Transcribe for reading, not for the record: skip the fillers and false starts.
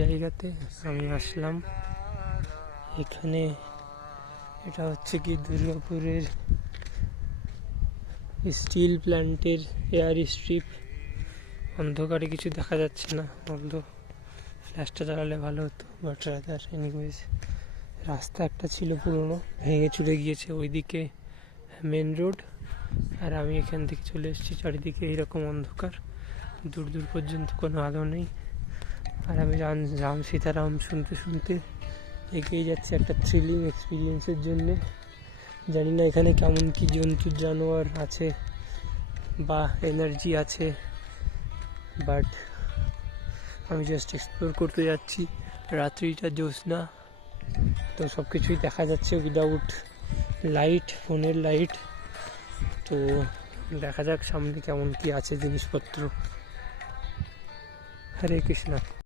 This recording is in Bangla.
জায়গাতে আমি আসলাম। এখানে এটা হচ্ছে কি দুর্গাপুরের স্টিল প্ল্যান্টের এয়ার স্ট্রিপ। অন্ধকারে কিছু দেখা যাচ্ছে না, বলতো ফ্ল্যাশটা জ্বালালে ভালো হতো, বাট রাদার এনিওয়েজ। রাস্তা একটা ছিল পুরনো, ভেঙে চুরে গিয়েছে, ওইদিকে মেন রোড, আর আমি এখান থেকে চলে এসেছি। চারিদিকে এইরকম অন্ধকার, দূর দূর পর্যন্ত কোনো আলো নেই। আর আমি রাম সীতারাম শুনতে শুনতে এগিয়ে যাচ্ছি একটা থ্রিলিং এক্সপিরিয়েন্সের জন্যে। জানি না এখানে কেমন কি জন্তু জানোয়ার আছে বা এনার্জি আছে, বাট আমি জাস্ট এক্সপ্লোর করতে যাচ্ছি। রাত্রিটা জ্যোৎস্না, তো সব কিছুই দেখা যাচ্ছে উইদাউট লাইট, ফোনের লাইট। তো দেখা যাক সামনে কেমন কি আছে জিনিসপত্র। হরে কৃষ্ণ।